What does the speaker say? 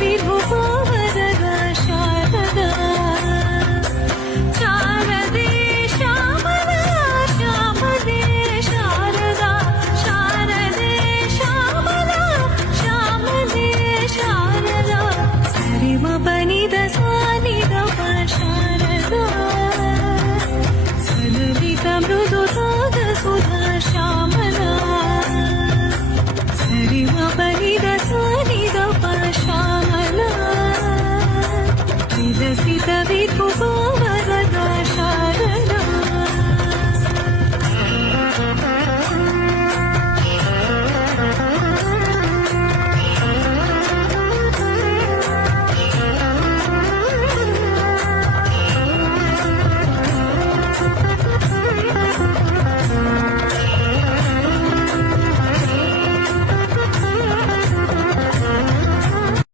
विभुवरदा Sharda Sharde Shyamala श्यामदे Sharda Sharde Shyamala श्यामदे Sharda सरिमपनिद सानिदप Sharda सललित मृदुताद Sudha Shyamala सरिमपनिद सानिदप Shyamala विलसित विभुव